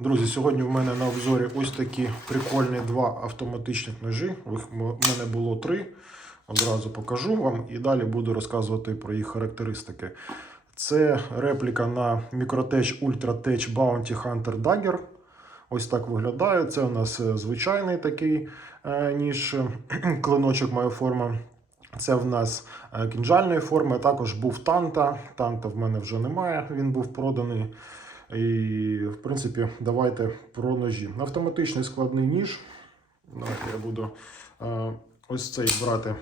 Друзі, сьогодні в мене на обзорі ось такі прикольні два автоматичних ножі. У мене було три. Одразу покажу вам і далі буду розказувати про їх характеристики. Це репліка на Microtech Ultratech Bounty Hunter Dagger. Ось так виглядає. Це у нас е, звичайний такий е, ніж, е, клиночок має форма. Це в нас кінжальної форми. Також був танта. Танта в мене вже немає. Він був проданий. І, в принципі, давайте про ножі. Автоматичний складний ніж. Я буду е, ось цей брати.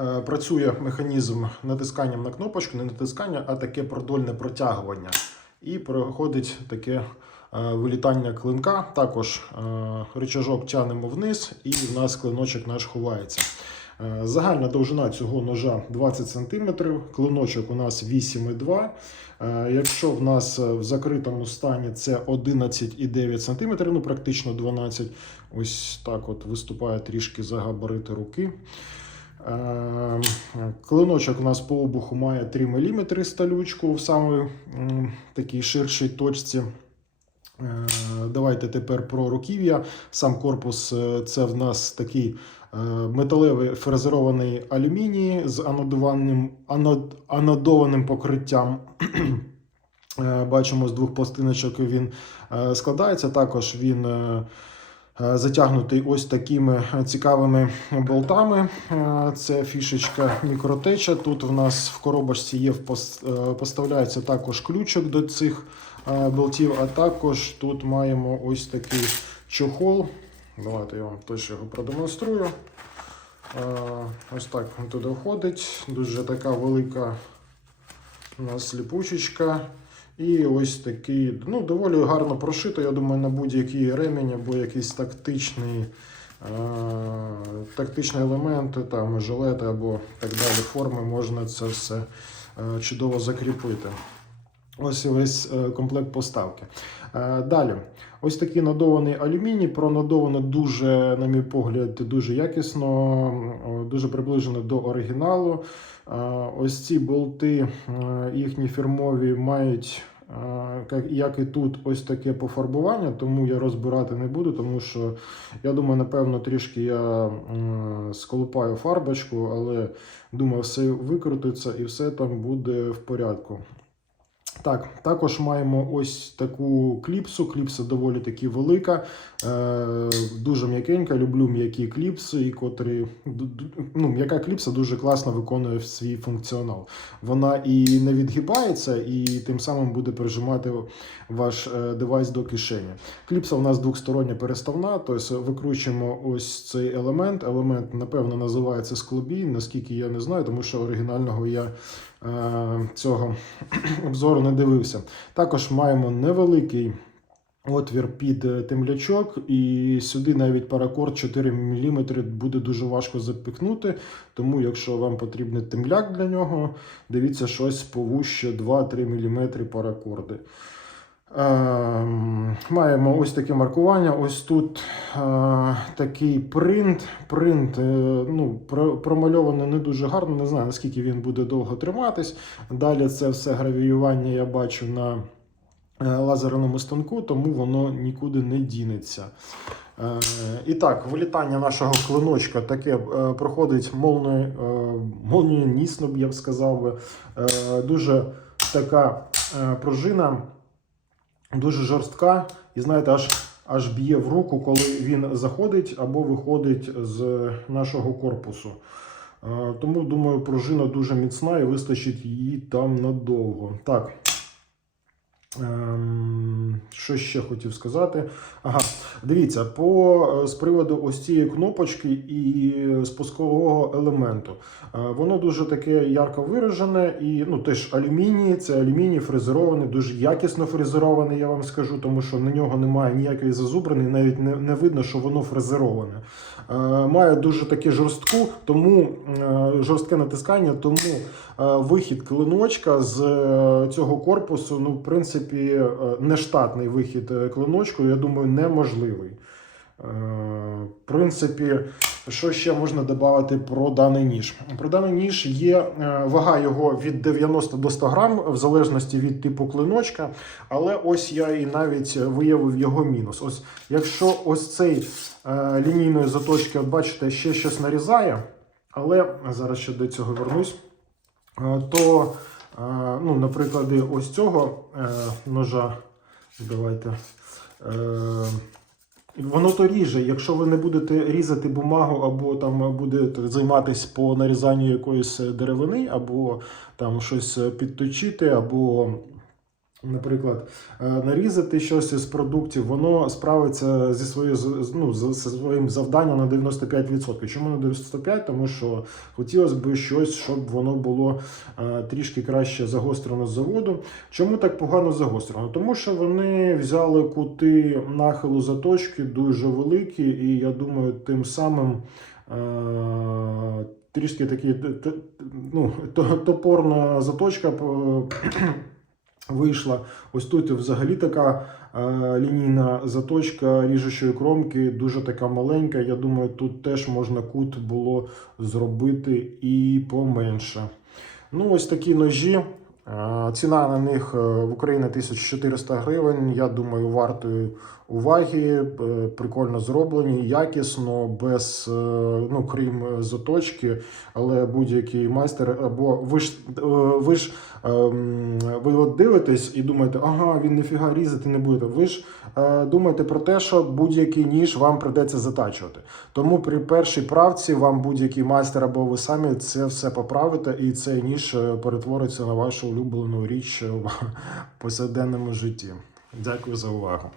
Е, Працює механізм натисканням на кнопочку, не натискання, а таке продольне протягування. І проходить таке е, вилітання клинка. Також рычажок тянемо вниз, і в нас клиночок наш ховається. Е, Загальна довжина цього ножа 20 см, клиночок у нас 8,2 Е, Якщо в нас е, в закритому стані це 11,9 см, ну практично 12 ось так от виступає трішки за габарити руки. Клиночок у нас по обуху має 3 мм сталючку в самій такій ширшій точці. Давайте тепер про руків'я. Сам корпус це в нас такий металевий фрезерований алюміній з анодованим, анод, анодованим покриттям. Е, Бачимо, з двох пластиночок він е, складається. Також він е, е, затягнутий ось такими цікавими болтами. Е, Це фішечка мікротеча. Тут в нас в коробочці є е, поставляється також ключик до цих е, болтів, а також тут маємо ось такий чохол. Давайте я вам точно його продемонструю. Е, Ось так він туди входить. Дуже така велика у нас ліпучечка. І ось такий, ну, доволі гарно прошито, я думаю, на будь-який ремінь або якийсь тактичний, е, тактичний елемент, там, жилети або так далі форми, можна це все е, чудово закріпити. Ось весь е, комплект поставки. Е, Далі, ось такий надований алюміній, пронадовано дуже, на мій погляд, дуже якісно, дуже приближено до оригіналу. Е, Ось ці болти, їхні фірмові, мають, як- і тут, ось таке пофарбування, тому я розбирати не буду, тому що я думаю, напевно, трішки я сколупаю фарбочку, але думаю, все викрутиться і все там буде в порядку. Так, також маємо ось таку кліпсу. Кліпса доволі таки велика, е, дуже м'якенька. Люблю м'які кліпси, і котрі ну, м'яка кліпса дуже класно виконує свій функціонал. Вона і не відгибається, і тим самим буде прижимати ваш е, девайс до кишені. Кліпса у нас двостороння переставна, тобто викручуємо ось цей елемент. Елемент, напевно, називається склобій, наскільки я не знаю, тому що оригінального я цього обзору не дивився. Також маємо невеликий отвір під е, темлячок, і сюди навіть паракорд 4 мм буде дуже важко запихнути. Тому, якщо вам потрібен темляк для нього, дивіться щось повуще 2-3 мм паракорди. Ем, Маємо ось таке маркування. Ось тут е, такий принт. Принт е, ну, промальований не дуже гарно, не знаю наскільки він буде довго триматись. Далі це все гравіювання я бачу на е, лазерному станку, тому воно нікуди не дінеться. І так, вилітання нашого клиночка таке е, проходить молнієнісно, я б сказав. Дуже така пружина, дуже жорстка, і знаєте, аж, аж б'є в руку, коли він заходить або виходить з нашого корпусу. Е, Тому, думаю, пружина дуже міцна і вистачить її там надовго. Так. Що ще хотів сказати? Ага, дивіться, по, е, з приводу ось цієї кнопочки і спускового елементу. Е, Воно дуже таке ярко виражене і ну, теж алюміній, це алюміній фрезерований, дуже якісно фрезерований, я вам скажу, тому що на нього немає ніякої зазубрини, навіть не, не видно, що воно фрезероване. Е, Має дуже таке жорстку, тому е, жорстке натискання, тому е, вихід клиночка з е, цього корпусу, ну, в принципі, е, нештатний вихід е, клиночку, я думаю, неможливий. В принципі, що ще можна додати про даний ніж? Про даний ніж є е, вага його від 90 до 100 грам, в залежності від типу клиночка. Але ось я і навіть виявив його мінус. Ось якщо ось цей е, лінійної заточки, от бачите, ще щось нарізає, але зараз ще до цього вернусь, е, то, е, ну, наприклад, ось цього е, ножа, давайте. Е, Воно то ріже. Якщо ви не будете різати бумагу, або там будете займатися по нарізанню якоїсь деревини, або там щось підточити, або, наприклад, е, нарізати щось із продуктів, воно справиться зі своєю ну, зі своїм завданням на 95%. Чому на 95%? Тому що хотілося б щось, щоб воно було е, трішки краще загострено з заводу. Чому так погано загострено? Тому що вони взяли кути нахилу заточки дуже великі, і я думаю, тим самим. е, Трішки такі ну, топорна заточка вийшла. Ось тут взагалі така е, лінійна заточка ріжучої кромки, дуже така маленька. Я думаю, тут теж можна кут було зробити і поменше. Ну, ось такі ножі. Е, Ціна на них е, в Україні 1400 гривень. Я думаю, вартою уваги. Е, Прикольно зроблені, якісно, без, ну, крім заточки, але будь-який майстер, або ви ж, ви ж ем, ви от дивитесь і думаєте, ага, він ніфіга різати не буде. Ви ж думаєте про те, що будь-який ніж вам придеться затачувати. Тому при першій правці вам будь-який майстер або ви самі це все поправите, і цей ніж перетвориться на вашу улюблену річ в повсякденному житті. Дякую за увагу.